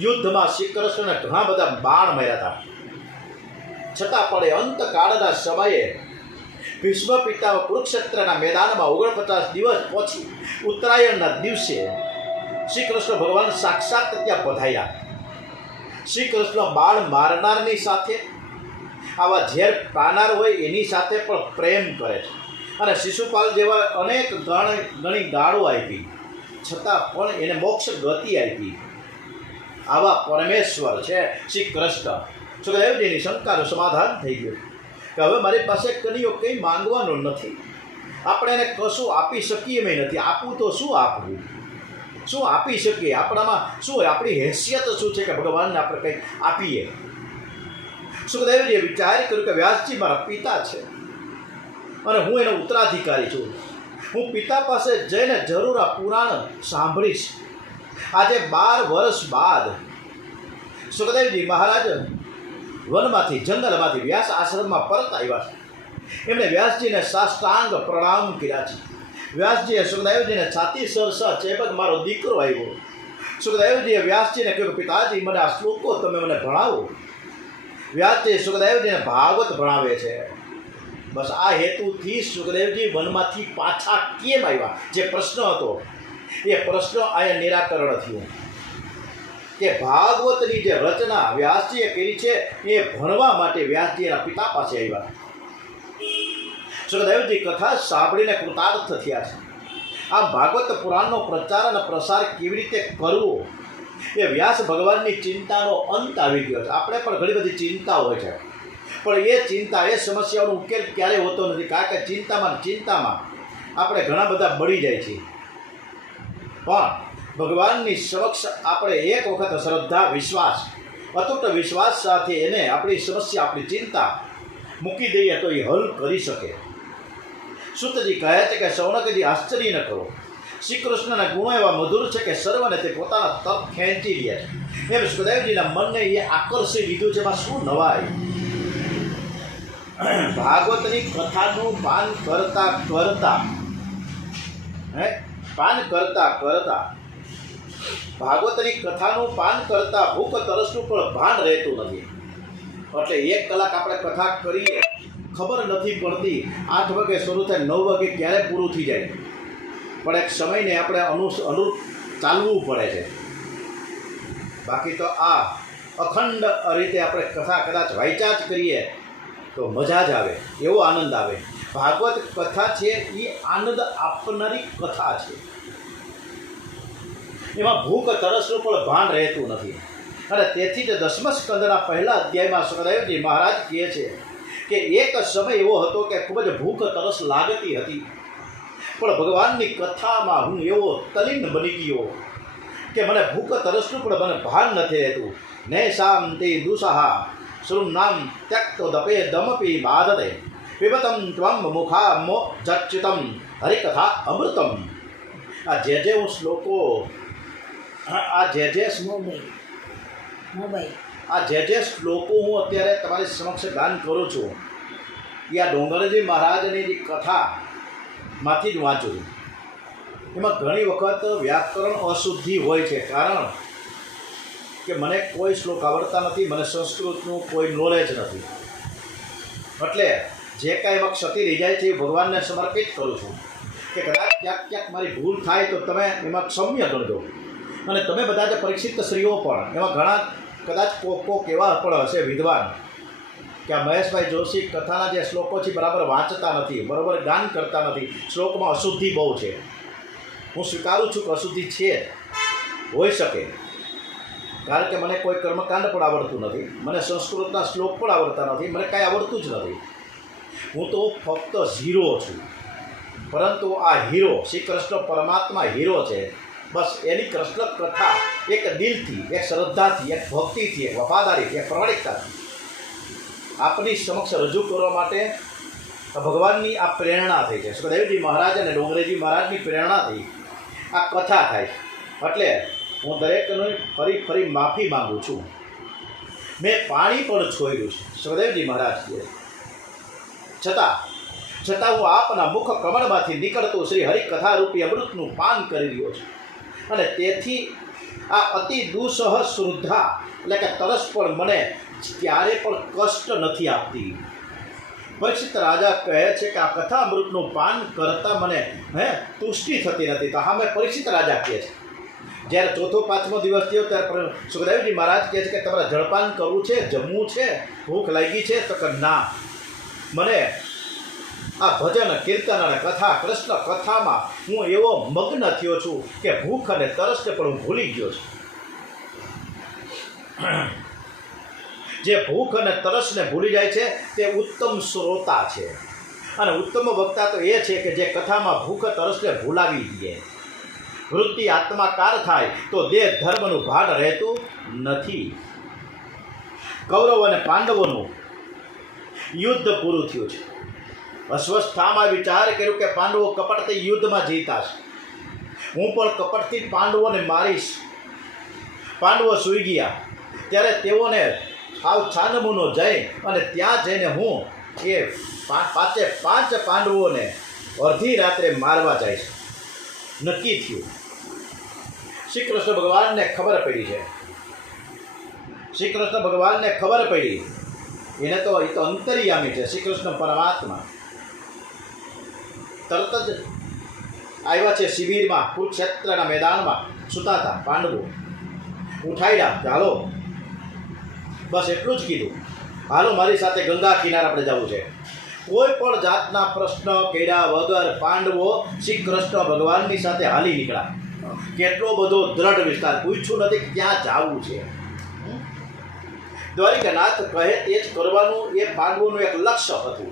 યુદ્ધમાં શ્રી કૃષ્ણને ઘણા બધા બાણ માર્યા હતા. છતાં પણ અંતકાળના સમયે ભીષ્મ પિતા કુરુક્ષેત્રના મેદાનમાં 49 દિવસ પછી ઉત્તરાયણના દિવસે શ્રી કૃષ્ણ ભગવાન સાક્ષાત ત્યાં પધાર્યા. શ્રી કૃષ્ણ બાણ મારનારની સાથે આવા ઝેર પાનાર હોય એની સાથે પણ પ્રેમ કરે છે અને શિશુપાલ જેવા અનેક ઘણી ગાળો આપી છતાં પણ એને મોક્ષ ગતિ આપી. આવા પરમેશ્વર છે શ્રી કૃષ્ણ. સુખદેવજીની શંકાનું સમાધાન થઈ ગયું કે હવે મારી પાસે કનૈયો કંઈ માંગવાનો નથી, આપણે એને કશું આપી શકીએ એમ નથી. આપવું તો શું આપવું, શું આપી શકીએ, આપણામાં શું આપણી હેસિયત શું છે કે ભગવાનને આપણે કંઈક આપીએ. સુખદેવજીએ વિચાર કર્યું કે વ્યાસજી મારા પિતા છે અને હું એનો ઉત્તરાધિકારી છું. હું પિતા પાસે જઈને જરૂર આ પુરાણ સાંભળીશ. આજે 12 વર્ષ બાદ સુખદેવજી મહારાજ વનમાંથી જંગલમાંથી વ્યાસ આશ્રમમાં પરત આવ્યા છે. એમણે વ્યાસજીને સાષ્ટાંગ પ્રણામ કર્યા છે. વ્યાસજીએ સુખદેવજીને છાતી સરસા ચેબક મારો દીકરો આવ્યો. સુખદેવજીએ વ્યાસજીને કહ્યું પિતાજી મને આ શ્લોકો તમે મને ભણાવો. વ્યાસજી સુખદેવજીને ભાગવત ભણાવે છે. બસ આ હેતુથી સુખદેવજી વનમાંથી પાછા કેમ આવ્યા, જે પ્રશ્ન હતો એ પ્રશ્ન અહીંયા નિરાકરણ થયું કે ભાગવતની જે રચના વ્યાસજીએ કરી છે એ ભણવા માટે વ્યાસજી એના પિતા પાસે આવ્યા. સુખદેવજી કથા સાંભળીને કૃતાર્થ થયા છે. આ ભાગવત પુરાણનો પ્રચાર અને પ્રસાર કેવી રીતે કરવો એ વ્યાસ ભગવાનની ચિંતાનો અંત આવી ગયો છે. આપણે પણ ઘણી બધી ચિંતા હોય છે, પણ એ ચિંતા, એ સમસ્યાઓનો ઉકેલ ક્યારેય હોતો નથી, કારણ કે ચિંતામાં આપણે ઘણા બધા બળી જાય છે. પણ ભગવાનની સમક્ષ આપણે એક વખત શ્રદ્ધા, વિશ્વાસ, અતૂટ વિશ્વાસ સાથે એને આપણી સમસ્યા, આપણી ચિંતા મૂકી દઈએ તો એ હલ કરી શકે. સુતજી કહે છે કે શૌનકજી આશ્ચર્ય ન કરો, શ્રી કૃષ્ણના ગુણો એવા મધુર છે કે સર્વને તે પોતાના તરફ ખેંચી લે છે. એમ સુખદેવજીના મનને એ આકર્ષી લીધું છે. એમાં શું નવાય? ભાગવતની કથાનું પાન કરતા કરતા ભાગવતની કથાનું પાન કરતા ભૂખ તરસનું પણ ભાન રહેતું નથી. એટલે 1 કલાક આપણે કથા કરીએ, ખબર નથી પડતી 8 વાગે શરૂ થાય 9 વાગે ક્યારે પૂરું થઈ જાય. પણ એક સમયને આપણે અનુરૂપ ચાલવું પડે છે. બાકી તો આ અખંડ રીતે આપણે કથા કદાચ વાંચ્યા જ કરીએ તો મજા જ આવે, એવો આનંદ આવે. ભાગવત કથા છે એ આનંદ આપનારી કથા છે. એમાં ભૂખ તરસનું પણ ભાન રહેતું નથી. અને તેથી જ 10મા સ્કંદના પહેલા અધ્યાયમાં સુખદેવજી મહારાજ કહે છે કે એક સમય એવો હતો કે ખૂબ જ ભૂખ તરસ લાગતી હતી, પણ ભગવાનની કથામાં હું એવો તલીન બની ગયો કે મને ભૂખ તરસનું પણ મને ભાન નથી રહેતું. ને શાંતિ દુસહા શ્રુમ નામ ત્યક્તો દપે દમપી બાધતે પીબતમ ત્વમ મુખા મો જચ્યુતમ હરિકથા અમૃતમ. આ જે હું શ્લોકો જે શ્લોકો હું અત્યારે તમારી સમક્ષ ગાન કરું છું એ આ ડોંગરજી મહારાજની જે કથામાંથી જ વાંચું છું. એમાં ઘણી વખત વ્યાકરણ અશુદ્ધિ હોય છે, કારણ કે મને કોઈ શ્લોક આવડતા નથી, મને સંસ્કૃતનું કોઈ નોલેજ નથી. એટલે જે કાંઈ એમાં ક્ષતિ રહી જાય છે એ ભગવાનને સમર્પિત કરું છું કે કદાચ ક્યાંક મારી ભૂલ થાય તો તમે એમાં ક્ષમ્ય ગણજો. અને તમે બધા જે પરીક્ષિત સ્ત્રીઓ પણ એમાં ઘણા કદાચ કોક એવા પણ હશે વિદ્વાન કે આ મહેશભાઈ જોશી કથાના જે શ્લોકો છે બરાબર વાંચતા નથી, બરાબર ગાન કરતા નથી, શ્લોકમાં અશુદ્ધિ બહુ છે. હું સ્વીકારું છું કે અશુદ્ધિ છે, હોઈ શકે, કારણ કે મને કોઈ કર્મકાંડ પણ આવડતું નથી, મને સંસ્કૃતના શ્લોક પણ આવડતા નથી, મને કાંઈ આવડતું જ નથી. હું તો ફક્ત ઝીરો છું. પરંતુ આ હીરો શ્રી કૃષ્ણ પરમાત્મા હીરો છે. બસ એની કૃષ્ણ કથા એક દિલથી, એક શ્રદ્ધાથી, એક ભક્તિથી, એક વફાદારીથી, એક પ્રમાણિકતાથી આપની સમક્ષ રજૂ કરવા માટે ભગવાનની આ પ્રેરણા થઈ છે. સુખદેવજી મહારાજ અને ડોંગરેજી મહારાજની પ્રેરણાથી આ કથા થાય. એટલે હું દરેકની ફરી માફી માગું છું. મેં પાણી પણ છોડ્યું છે, સુખદેવજી મહારાજ કહે, છતાં હું આપના મુખ કમળમાંથી નીકળતું શ્રી હરિકથા રૂપી અમૃતનું પાન કરી રહ્યો છું. અને તેથી આ અતિ દુસહ શ્રદ્ધા એટલે કે તરસ પણ મને ક્યારે પણ કષ્ટ નથી આપતી. પરીક્ષિત રાજા કહે છે કે આ કથા અમૃતનું પાન કરતાં મને તુષ્ટિ થતી નથી. તો હા, મેં પરીક્ષિત રાજા કહે છે. જ્યારે 4થો 5મો દિવસ થયો ત્યારે સુખદેવજી મહારાજ કહે છે કે તમારે જળપાન કરવું છે, જમવું છે, ભૂખ લાગી છે? તો કે ના, મને આ ભજન કીર્તન અને કથા કૃષ્ણ કથામાં હું એવો મગ્ન થયો છું કે ભૂખ અને તરસને પણ હું ભૂલી ગયો છું. જે ભૂખ અને તરસને ભૂલી જાય છે તે ઉત્તમ શ્રોતા છે. અને ઉત્તમ વક્તા તો એ છે કે જે કથામાં ભૂખ તરસને ભૂલાવી દે. વૃત્તિ આત્માકાર થાય તો દેહ ધર્મનું ભાન રહેતું નથી. કૌરવ અને પાંડવોનું યુદ્ધ પૂરું થયું છે. અશ્વસ્થામાં વિચાર કર્યો કે પાંડવો કપટથી યુદ્ધમાં જીતા છે, હું પણ કપટથી પાંડવોને મારીશ. પાંડવો સૂઈ ગયા ત્યારે તેઓને આવ છાનમુનો જઈ અને ત્યાં જઈને હું એ 5 પાંડવોને અડધી રાત્રે મારવા જઈશ. નક્કી થયું. શ્રી કૃષ્ણ ભગવાનને ખબર પડી છે. શ્રી કૃષ્ણ ભગવાનને ખબર પડી. એને તો એ તો અંતર્યામી છે શ્રી કૃષ્ણ પરમાત્મા. તરત જ આવ્યા છે શિબિરમાં, કુરુક્ષેત્રના મેદાનમાં સૂતા હતા પાંડવો. ઉઠાડ્યા કે હાલો, બસ એટલું જ કીધું, હાલો મારી સાથે ગંગા કિનારે આપણે જવું છે. કોઈ પણ જાતના પ્રશ્ન કર્યા વગર પાંડવો શ્રી કૃષ્ણ ભગવાનની સાથે હાલી નીકળ્યા. કેટલો બધો દ્રઢ વિસ્તાર, પૂછ્યું નથી ક્યાં જવું છે. દ્વારિકાનાથ કહે તે જ કરવાનું એ પાંડવોનું એક લક્ષ્ય હતું.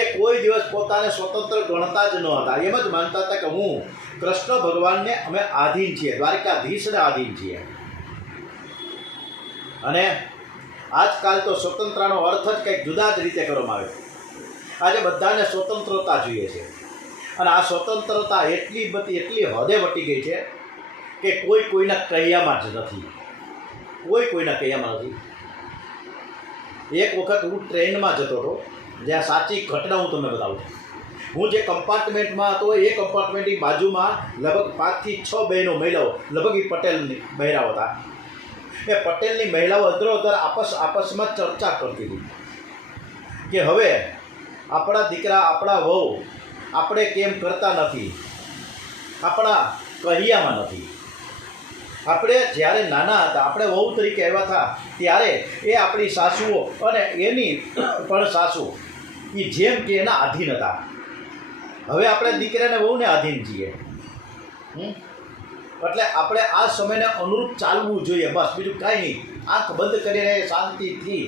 એ કોઈ દિવસ પોતાને સ્વતંત્ર ગણતા જ ન હતા. એમ જ માનતા હતા કે હું કૃષ્ણ ભગવાનને અમે આધીન છીએ, દ્વારિકાધીશને આધીન છીએ. અને આજકાલ તો સ્વતંત્રનો અર્થ જ કંઈક જુદા જ રીતે કરવામાં આવે. આજે બધાને સ્વતંત્રતા જોઈએ છે. અને આ સ્વતંત્રતા એટલી હદે વટી ગઈ છે કે કોઈ કોઈના કહ્યામાં જ નથી. કોઈ કોઈના કહ્યામાં નથી. એક વખત હું ટ્રેનમાં જતો હતો, જ્યાં સાચી ઘટના હું તમને બતાવું છું. હું જે કમ્પાર્ટમેન્ટમાં હતો એ કમ્પાર્ટમેન્ટની બાજુમાં લગભગ 5 થી 6 બહેનો મહિલાઓ, લગભગ એ પટેલની મહિલાઓ હતા. એ પટેલની મહિલાઓ અધરો-અધર આપસમાં ચર્ચા કરતી હતી કે હવે આપણા દીકરા, આપણા વહુ આપણે કેમ કરતા નથી, આપણા કહ્યામાં નથી. આપણે જ્યારે નાના હતા, આપણે વહુ તરીકે આવ્યા હતા ત્યારે એ આપણી સાસુઓ અને એની પણ સાસુ એ જેમ કે એના આધીન હતા. હવે આપણે દીકરાને વહુને આધીન છીએ. એટલે આપણે આ સમયને અનુરૂપ ચાલવું જોઈએ, બસ બીજું કાંઈ નહીં. આંખ બંધ કરીને શાંતિથી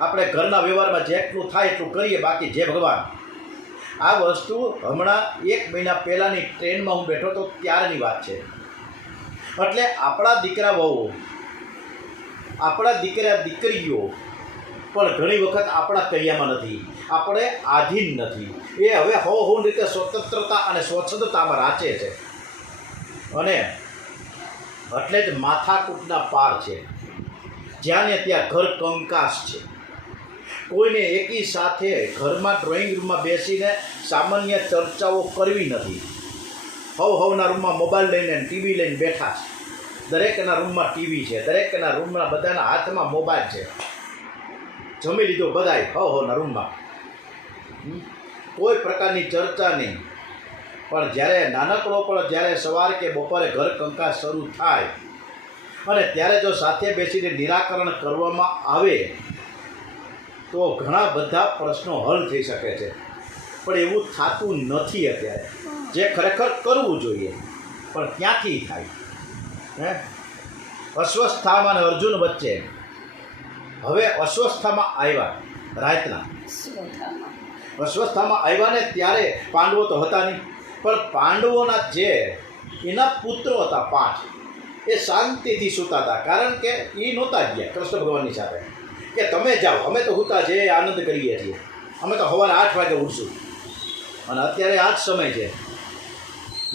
આપણે ઘરના વ્યવહારમાં જેટલું થાય એટલું કરીએ, બાકી જે ભગવાન. આ વસ્તુ હમણાં 1 મહિના પહેલાંની ટ્રેનમાં હું બેઠો તો ત્યારની વાત છે. એટલે આપણા દીકરા વહુ, આપણા દીકરા દીકરીઓ પણ ઘણી વખત આપણા કહ્યામાં નથી, આપણે આધીન નથી. એ હવે હોની રીતે સ્વતંત્રતા અને સ્વચ્છંદતામાં રાચે છે. અને એટલે જ માથાકૂટના પાર છે. જ્યાં ને ત્યાં ઘર કંકાસ છે. કોઈને એકી સાથે ઘરમાં ડ્રોઈંગ રૂમમાં બેસીને સામાન્ય ચર્ચાઓ કરવી નથી. હવના રૂમમાં મોબાઈલ લઈને ટીવી લઈને બેઠા છે. દરેકના રૂમમાં ટીવી છે, દરેકના રૂમના બધાના હાથમાં મોબાઈલ છે. જમી લીધો બધાય હવના રૂમમાં, કોઈ પ્રકારની ચર્ચા નહીં. પણ જ્યારે નાનકડો પણ જ્યારે સવાર કે બપોરે ઘર કંકાસ શરૂ થાય અને ત્યારે જો સાથે બેસીને નિરાકરણ કરવામાં આવે તો ઘણા બધા પ્રશ્નો હલ થઈ શકે છે. પણ એવું થતું નથી અત્યારે, જે ખરેખર કરવું જોઈએ. પણ ક્યાંથી થાય? અસ્વસ્થામાં અને અર્જુન વચ્ચે હવે અસ્વસ્થામાં આવ્યા રાતના. અસ્વસ્થામાં આવ્યા ને ત્યારે પાંડવો તો હતા નહીં, પણ પાંડવોના જે એના પુત્રો હતા 5, એ શાંતિથી સૂતા હતા. કારણ કે એ નહોતા ગયા કૃષ્ણ ભગવાનની સાથે કે તમે જાઓ, અમે તો સૂતા જે આનંદ કરીએ છીએ, અમે તો સવારે 8 વાગે ઉઠશું. અને અત્યારે આ જ સમય છે,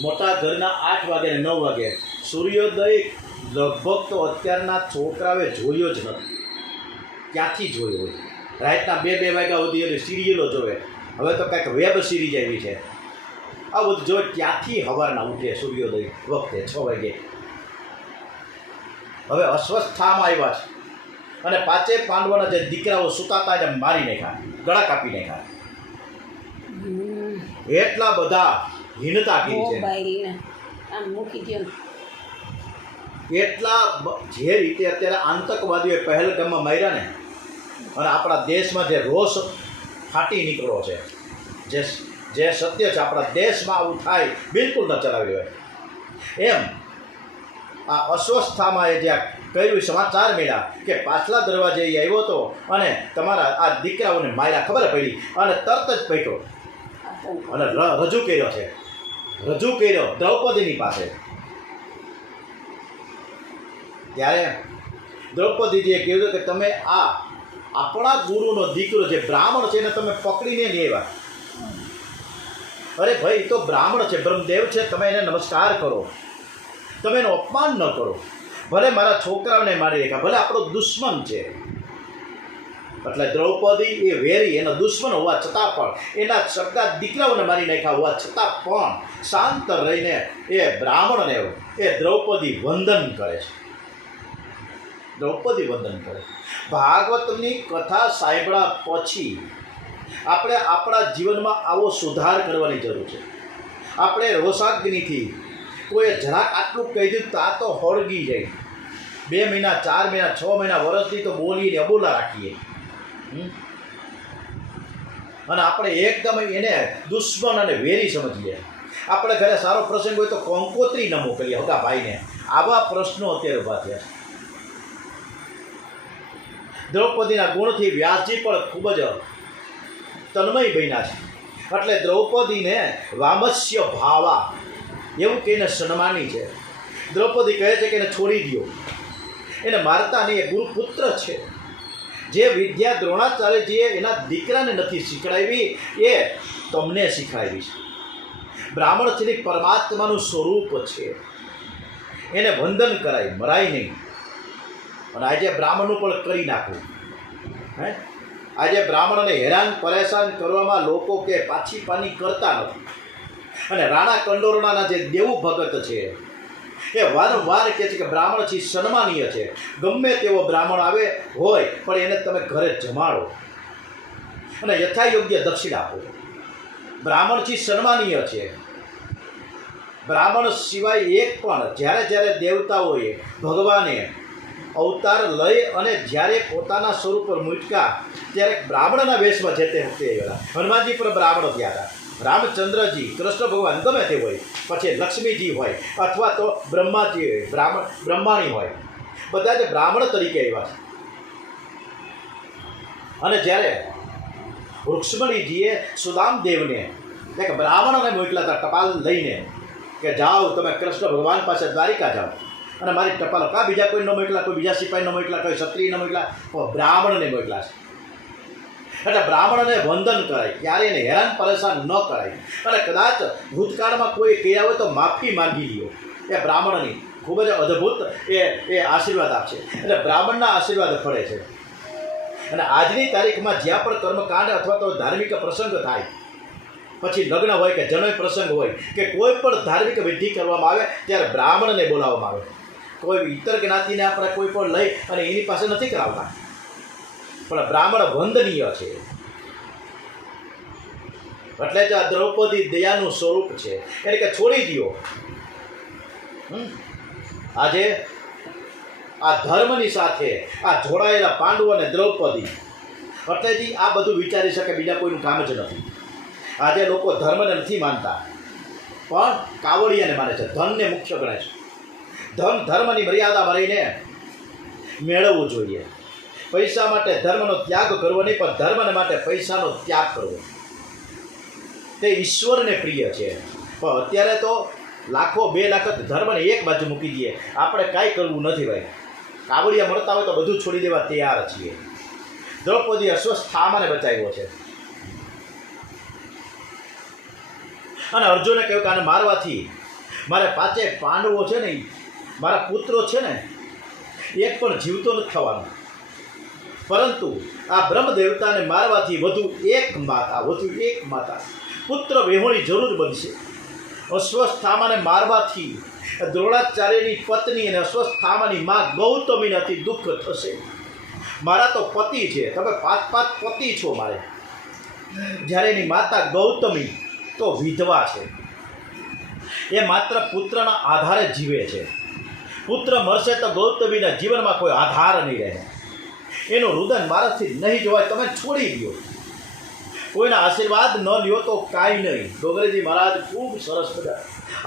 મોટા ઘરના 8 વાગે ને 9 વાગે સૂર્યોદય લગભગ તો અત્યારના છોકરાઓએ જોયો જ નથી. ક્યાંથી જોયો હોય? રાતના 2 વાગ્યા સુધી એની સિરિયલો જોવે. હવે તો કંઈક વેબ સિરીઝ આવી છે. આ બધું જો ક્યાંથી સવારના ઉઠે સૂર્યોદય વખતે 6 વાગે. હવે અસ્વસ્થામાં આવ્યા છે અને 5 પાંડવોના જે દીકરાઓ સૂતા હતા એને મારી નાખ્યા, ગળા કાપી નાખ્યા. એટલા બધા હીનતા કરી છે. મોબાઈલ આમ મૂકી દો. એટલા જે રીતે અત્યારે આતંકવાદીઓએ પહેલગામમાં માર્યા ને, અને આપણા દેશમાં જે રોષ ફાટી નીકળ્યો છે, જે સત્ય છે, આપણા દેશમાં આવું થાય બિલકુલ ન ચલાવી હોય. એમ આ અસ્વસ્થામાં એ જે કહ્યું સમાચાર મળ્યા કે પાછલા દરવાજે એ આવ્યો હતો અને તમારા આ દીકરાઓને માર્યા, ખબર પડી અને તરત જ પૈટો અને રજૂ કર્યો છે. રજૂ કર્યો દ્રૌપદીની પાસે. ત્યારે દ્રૌપદીજીએ કીધું કે તમે આ આપણા ગુરુનો દીકરો જે બ્રાહ્મણ છે એને તમે પકડીને નહીં આવ્યા. અરે ભાઈ, તો બ્રાહ્મણ છે, બ્રહ્મદેવ છે, તમે એને નમસ્કાર કરો, તમે એનું અપમાન ન કરો. ભલે મારા છોકરાઓને મારી નાખ્યા, ભલે આપણો દુશ્મન છે. એટલે દ્રૌપદી એ વેરી, એનો દુશ્મન હોવા છતાં પણ, એના સગા દીકરાઓને મારી નાખ્યા હોવા છતાં પણ શાંત રહીને એ બ્રાહ્મણને એ દ્રૌપદી વંદન કરે છે. દ્રૌપદી વંદન કરે. ભાગવતની કથા સાંભળ્યા પછી આપણે આપણા જીવનમાં આવો સુધાર કરવાની જરૂર છે. આપણે રોષાગ્નિથી કોઈએ જરાક આટલું કહી દીધું તો આ તો હળગી જાય. 2 મહિના, 4 મહિના, 6 મહિના, વર્ષથી તો બોલીને અબોલા રાખીએ. અને આપણે એકદમ એને દુશ્મન અને વેરી સમજીએ. આપણે ઘરે સારો પ્રસંગ હોય તો કંકોત્રી ન મોકલીએ હગા ભાઈને. આવા પ્રશ્નો અત્યારે ઊભા થયા. દ્રૌપદીના ગુણથી વ્યાસજી પણ ખૂબ જ તન્મય બન્યા છે. એટલે દ્રૌપદીને વામસ્ય ભાવા એવું કહીને સન્માની છે. દ્રૌપદી કહે છે કે એને છોડી દો, એને મારતા નહીં. એ ગુરુપુત્ર છે. જે વિદ્યા દ્રોણાચાર્યજીએ એના દીકરાને નથી શીખડાવી એ તમને શીખડાવી છે. બ્રાહ્મણ છે પરમાત્માનું સ્વરૂપ છે, એને વંદન કરાય, મરાય નહીં. અને આજે બ્રાહ્મણનું પણ કરી નાખવું. હે, આજે બ્રાહ્મણને હેરાન પરેશાન કરવામાં લોકો કે પાછી પાની કરતા નથી. અને રાણા કંડોરણાના જે દેવું ભગત છે એ વારંવાર કહે છે કે બ્રાહ્મણ છે સન્માનીય છે, ગમે તેવો બ્રાહ્મણ આવે હોય પણ એને તમે ઘરે જમાડો અને યથાયોગ્ય દક્ષિણા આપો. બ્રાહ્મણ છે સન્માનીય છે. બ્રાહ્મણ સિવાય એક પણ જ્યારે જ્યારે દેવતાઓએ ભગવાને અવતાર લઈ અને જ્યારે પોતાના સ્વરૂપ પર મૂક્યા ત્યારે બ્રાહ્મણના વેશમાં જે તે વખતે ગયેલા. હનુમાનજી પર બ્રાહ્મણ થયા હતા, રામચંદ્રજી, કૃષ્ણ ભગવાન ગમે તે હોય, પછી લક્ષ્મીજી હોય અથવા તો બ્રહ્માજી હોય, બ્રહ્માણી હોય, બધા જ બ્રાહ્મણ તરીકે આવ્યા છે. અને જ્યારે રુક્ષ્મણીજીએ સુદામદેવને એક બ્રાહ્મણને મોકલ્યા હતા ટપાલ લઈને કે જાઓ તમે કૃષ્ણ ભગવાન પાસે દ્વારિકા જાઓ, અને મારી ટપાલ કા બીજા કોઈ ન મોકલા, કોઈ બીજા સિપાહી ન મોકલા, કોઈ ક્ષત્રિય ન મોકલા, પણ બ્રાહ્મણને મોકલા છે. એટલે બ્રાહ્મણને વંદન કરાય, ક્યારે એને હેરાન પરેશાન ન કરાય. અને કદાચ ભૂતકાળમાં કોઈ કહ્યા હોય તો માફી માંગી લ્યો. એ બ્રાહ્મણની ખૂબ જ અદ્ભુત એ આશીર્વાદ આપશે. એટલે બ્રાહ્મણના આશીર્વાદ ફળે છે. અને આજની તારીખમાં જ્યાં પણ કર્મકાંડ અથવા તો ધાર્મિક પ્રસંગ થાય, પછી લગ્ન હોય કે જનોઈ પ્રસંગ હોય કે કોઈ પણ ધાર્મિક વિધિ કરવામાં આવે ત્યારે બ્રાહ્મણને બોલાવવામાં આવે. કોઈ ઇતર જ્ઞાતિને આપણે કોઈ પણ લઈ અને એની પાસે નથી કરાવતા, પણ બ્રાહ્મણ વંદનીય છે. એટલે જ આ દ્રૌપદી દયાનું સ્વરૂપ છે, એટલે કે છોડી દો. આજે આ ધર્મની સાથે આ જોડાયેલા પાંડવો અને દ્રૌપદી, એટલેથી આ બધું વિચારી શકે, બીજા કોઈનું કામ જ નથી. આજે લોકો ધર્મને નથી માનતા પણ કાવડિયાને માને છે, ધનને મુખ્ય ગણે છે. ધન ધર્મની મર્યાદામાં રહીને મેળવવું જોઈએ. પૈસા માટે ધર્મનો ત્યાગ કરવો નહીં, પણ ધર્મને માટે પૈસાનો ત્યાગ કરવો તે ઈશ્વરને પ્રિય છે. પણ અત્યારે તો લાખો 2 લાખ ધર્મને એક બાજુ મૂકી દઈએ, આપણે કાંઈ કરવું નથી ભાઈ. કાવડિયા મળતા હોય તો બધું છોડી દેવા તૈયાર છીએ. દ્રૌપદી અશ્વસ્થામાને બચાવ્યો છે. અને અર્જુને કહ્યું કે આને મારવાથી મારે 5 પાંડવો છે ને, મારા પુત્રો છે ને, એક પણ જીવતો નથી થવાનો. પરંતુ આ બ્રહ્મ દેવતાને મારવાથી વધુ એક માતા પુત્ર વિહોણી જરૂર બનશે. અશ્વસ્થામાને મારવાથી દ્રોણાચાર્યની પત્ની અને અશ્વસ્થામાની મા ગૌતમીને અતિ દુઃખ થશે. મારા તો પતિ છે, તમે 5 પતિ છો મારે. જ્યારે એની માતા ગૌતમી તો વિધવા છે, એ માત્ર પુત્રના આધારે જીવે છે. પુત્ર મળશે તો ગૌતમીના જીવનમાં કોઈ આધાર નહીં રહે. એનું રુદન મારાથી નહીં જોવાય, તમે છોડી દો. કોઈના આશીર્વાદ ન લ્યો તો કાંઈ નહીં. ડોગરેજી મહારાજ ખૂબ સરસ બધા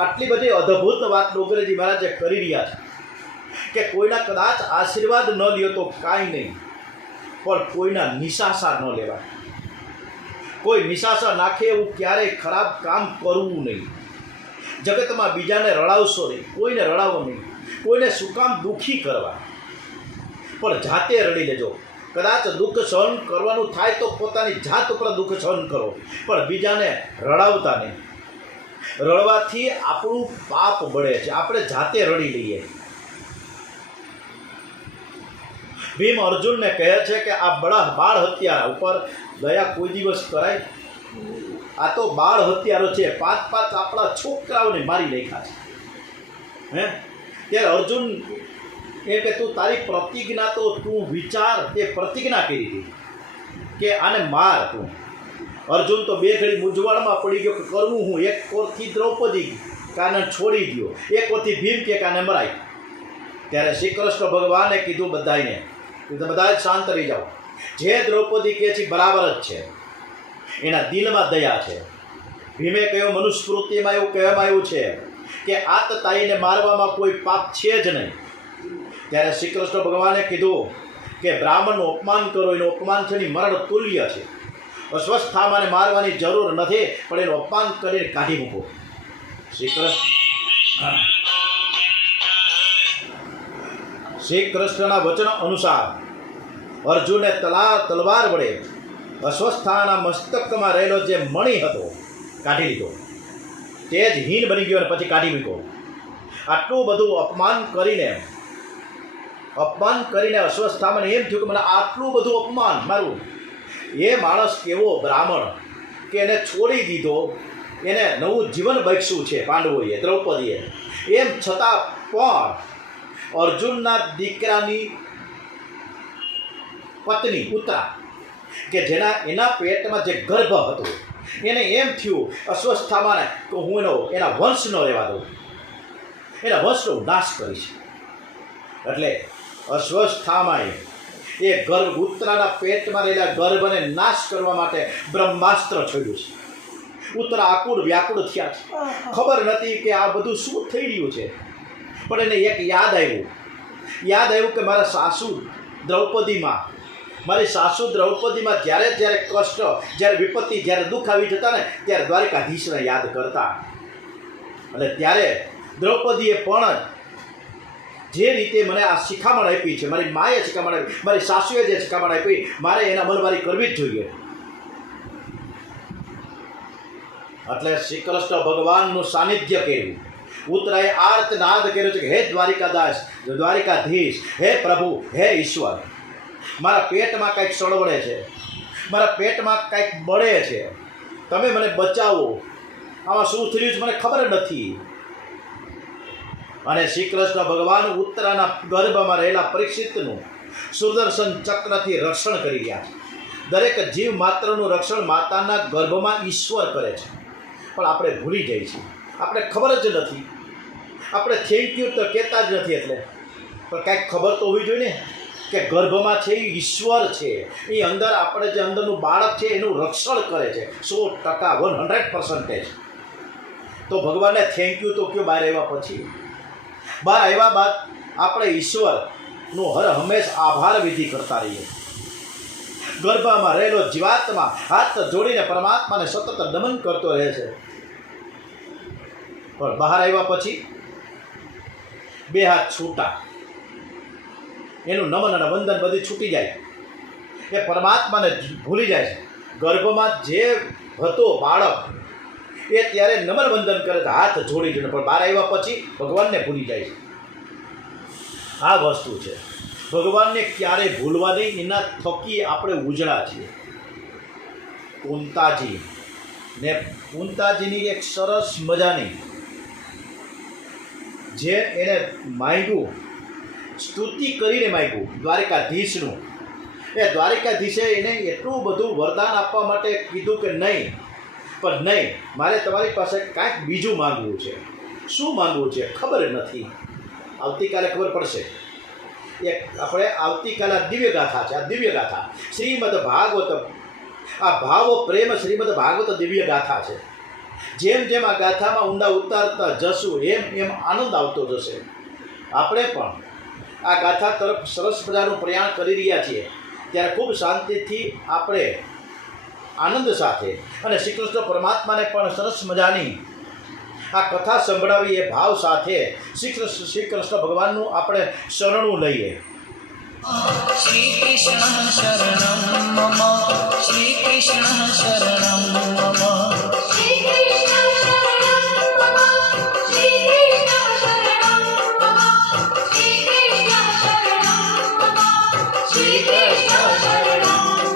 આટલી બધી અદ્ભુત વાત ડોગરેજી મહારાજ કરી રહ્યા છે કે કોઈના કદાચ આશીર્વાદ ન લ્યો તો કાંઈ નહીં, પણ કોઈના નિશાસા ન લેવા. કોઈ નિશાસા નાખે એવું ક્યારેય ખરાબ કામ કરવું નહીં. જગતમાં બીજાને રડાવશો નહીં, કોઈને રડાવો નહીં. કોઈને શું કામ દુઃખી કરવા, પણ જાતે રડી લેજો. કદાચ દુઃખ સહન કરવાનું થાય તો પોતાની જાત ઉપર દુઃખ સહન કરો, પણ બીજાને રડાવતા નહીં. રડવાથી આપણું પાપ બળે છે, આપણે જાતે રડી લઈએ. ભીમ અર્જુનને કહે છે કે આ બાળ હત્યારા ઉપર દયા કોઈ દિવસ કરાય? આ તો બાળ હત્યારો છે, 5 આપણા છોકરાઓને મારી નાખ્યા છે. હે, ત્યારે અર્જુન એ કે તું તારી પ્રતિજ્ઞા તો તું વિચાર, તે પ્રતિજ્ઞા કરી હતી કે આને માર તું. અર્જુન તો 2 ઘડી મૂંઝવણમાં પડી ગયો કે કરવું હું. એક કોરથી દ્રૌપદી કાને છોડી ગયો, એક કોરથી ભીમ કે કાને મરાય. ત્યારે શ્રી કૃષ્ણ ભગવાને કીધું બધાને કે બધા જ શાંત રહી જાઓ. જે દ્રૌપદી કહે છે બરાબર જ છે, એના દિલમાં દયા છે. ભીમે કહ્યું મનુસ્મૃતિમાં એવું કહેવામાં આવ્યું છે કે આતતાઈને મારવામાં કોઈ પાપ છે જ નહીં. ત્યારે શ્રી કૃષ્ણ ભગવાને કીધું કે બ્રાહ્મણનું અપમાન કરો, એનું અપમાન છે ને મરણ તુલ્ય છે. અસ્વસ્થામાને મારવાની જરૂર નથી, પણ એનું અપમાન કરીને કાઢી મૂકો. શ્રી કૃષ્ણના વચન અનુસાર અર્જુને તલવાર વડે અસ્વસ્થાના મસ્તકમાં રહેલો જે મણિ હતો કાઢી લીધો. તેજહીન બની ગયો અને પછી કાઢી મૂક્યો. આટલું બધું અપમાન કરીને અશ્વસ્થામાને એમ થયું કે મને આટલું બધું અપમાન મારું. એ માણસ કેવો બ્રાહ્મણ કે એને છોડી દીધો, એને નવું જીવન બક્ષ્યું છે પાંડવોએ, દ્રૌપદીએ. એમ છતાં પણ અર્જુનના દીકરાની પત્ની ઉત્તરા કે એના પેટમાં જે ગર્ભ હતો એને એમ થયું અશ્વસ્થામાને કે હું એના વંશ ન રહેવા દઉં, એના વંશનો નાશ કરીશ. એટલે અશ્વસ્થામાએ એ ગર્ભ ઉત્તરાના પેટમાં રહેલા ગર્ભને નાશ કરવા માટે બ્રહ્માસ્ત્ર છોડ્યું છે. ઉત્તરા આકુળ વ્યાકુળ થયા છે. ખબર નથી કે આ બધું શું થઈ રહ્યું છે. પણ એને એક યાદ આવ્યું કે મારી સાસુ દ્રૌપદીમાં જ્યારે કષ્ટ, જ્યારે વિપત્તિ, જ્યારે દુઃખ આવી જતા ને ત્યારે દ્વારિકાધીશને યાદ કરતા. અને ત્યારે દ્રૌપદીએ પણ જે રીતે મને આ શિખામણ આપી છે, મારી માએ શિખામણ આપી, મારી સાસુએ જે શિખામણ આપી, મારે એના અમલવારી કરવી જ જોઈએ. એટલે શ્રી કૃષ્ણ ભગવાનનું સાનિધ્ય કર્યું. ઉત્તરાએ આર્તનાદ કર્યો છે કે હે દ્વારિકાધીશ, હે પ્રભુ, હે ઈશ્વર, મારા પેટમાં કંઈક સળવળે છે, મારા પેટમાં કંઈક બળે છે, તમે મને બચાવો. આમાં શું થયું છે મને ખબર નથી. અને શ્રી કૃષ્ણ ભગવાન ઉત્તરાના ગર્ભમાં રહેલા પરીક્ષિતનું સુદર્શન ચક્રથી રક્ષણ કરી રહ્યા છે. દરેક જીવ માત્રનું રક્ષણ માતાના ગર્ભમાં ઈશ્વર કરે છે. પણ આપણે ભૂલી જઈએ છીએ, આપણે ખબર જ નથી, આપણે થેન્ક યુ તો કહેતા જ નથી. એટલે પણ કાંઈક ખબર તો હોવી જોઈએ ને કે ગર્ભમાં છે એ ઈશ્વર છે, એ અંદર આપણે જે અંદરનું બાળક છે એનું રક્ષણ કરે છે 100%, 100%. તો ભગવાનને થેન્ક યુ તો કયો બહાર આવ્યા પછી? બહાર આવ્યા બાદ આપણે ઈશ્વરનો હર હંમેશ આભાર વિધિ કરતા રહીએ. ગર્ભમાં રહેલો જીવાત્મા હાથ જોડીને પરમાત્માને સતત નમન કરતો રહે છે. પણ બહાર આવ્યા પછી બે હાથ છૂટા, એનું નમન અને વંદન બધી છૂટી જાય, એ પરમાત્માને ભૂલી જાય છે. ગર્ભમાં જે હતો બાળક એ ત્યારે નમન વંદન કરે છે, હાથ જોડી જોઈને, પણ બહાર આવ્યા પછી ભગવાનને ભૂલી જાય છે. આ વસ્તુ છે, ભગવાનને ક્યારે ભૂલવા નહીં. એના થકી આપણે ઉજળા છીએ. કુંતાજીની એક સરસ મજાની જે એને માંગ્યું, સ્તુતિ કરીને માંગ્યું દ્વારિકાધીશનું. એ દ્વારિકાધીશે એને એટલું બધું વરદાન આપવા માટે કીધું કે નહીં, પણ નહીં, મારે તમારી પાસે કાંઈક બીજું માંગવું છે. શું માંગવું છે ખબર નથી, આવતીકાલે ખબર પડશે. આપણે આવતીકાલે આ દિવ્ય ગાથા છે, આ દિવ્ય ગાથા શ્રીમદ ભાગવત, આ ભાવો પ્રેમ શ્રીમદ ભાગવત દિવ્ય ગાથા છે. જેમ જેમ આ ગાથામાં ઊંડા ઉતારતા જશું એમ આનંદ આવતો જશે. આપણે પણ આ ગાથા તરફ સરસ મજાનું પ્રયાણ કરી રહ્યા છીએ ત્યારે ખૂબ શાંતિથી આપણે આનંદ સાથે અને શ્રી કૃષ્ણ પરમાત્માને પણ સરસ મજાની આ કથા સંભળાવી એ ભાવ સાથે શ્રી કૃષ્ણ ભગવાનનું આપણે શરણું લઈએ. શ્રી કૃષ્ણ શરણમ મમ, શ્રી કૃષ્ણ શરણમ મમ, શ્રી કૃષ્ણ શરણમ મમ, શ્રી કૃષ્ણ શરણમ મમ, શ્રી કૃષ્ણ શરણમ મમ, શ્રી કૃષ્ણ શરણમ મમ.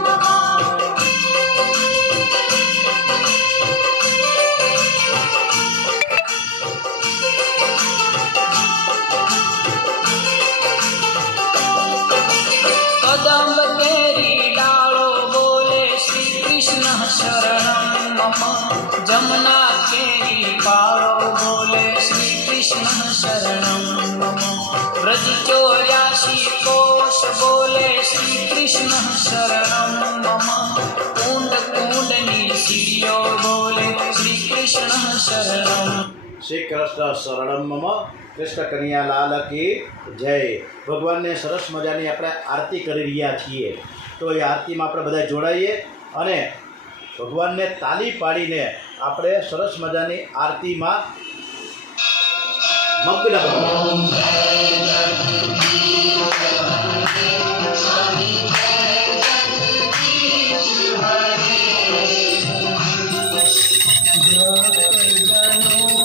કદમ કેરી ડાળો બોલે શ્રી કૃષ્ણ શરણમ મમ, જમના કેરી પાળો બોલે શ્રી કૃષ્ણ શરણમ મમ, વ્રજ 84 કોશ બોલે શ્રી કૃષ્ણ શરણમ મમ, કુંડ કુંડની સીડીઓ બોલે શ્રી કૃષ્ણ શરણમ. શ્રી કૃષ્ણ શરણમ મમ. કૃષ્ણ કનૈયા લાલ કી જય. ભગવાનને સરસ મજાની આપણે આરતી કરી રહ્યા છીએ, તો એ આરતીમાં આપણે બધા જોડાઈએ અને ભગવાનને તાલી પાડીને આપણે સરસ મજાની આરતીમાં મગ્ન ભક્તજનો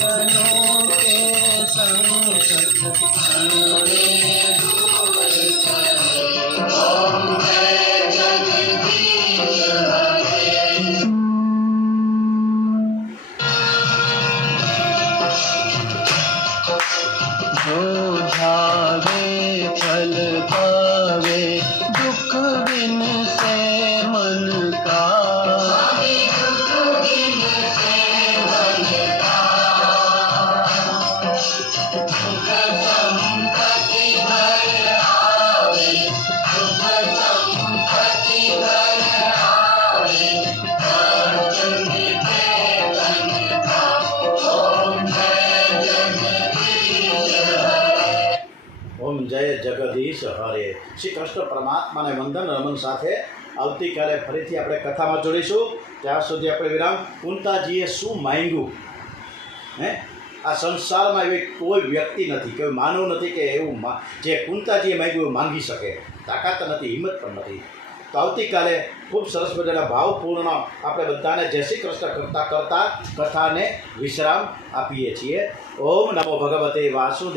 सज्जनों के संकट हरने दूर करे। ओम जय जगदीश हरे। जो झावे फल पावे दुख बिन से मन का। ઓમ જય જગદીશ હરે. શ્રી કૃષ્ણ પરમાત્માને વંદન રમન સાથે આવતીકાલે ફરીથી આપણે કથામાં જોડીશું. ત્યાં સુધી આપણે વિરામ. કુંતાજીએ શું માંગ્યું? આ સંસારમાં એવી કોઈ વ્યક્તિ નથી, કોઈ માનવ નથી કે એવું જે કુંતાજીએ માંગ્યું એવું માંગી શકે. તાકાત નથી, હિંમત પણ નથી. તો આવતીકાલે ખૂબ સરસ મજાના ભાવપૂર્ણ આપણે બધાને જય શ્રી કૃષ્ણ કરતા કરતા કથાને વિશ્રામ આપીએ છીએ. ઓમ નમો ભગવતે વાસુદેવ.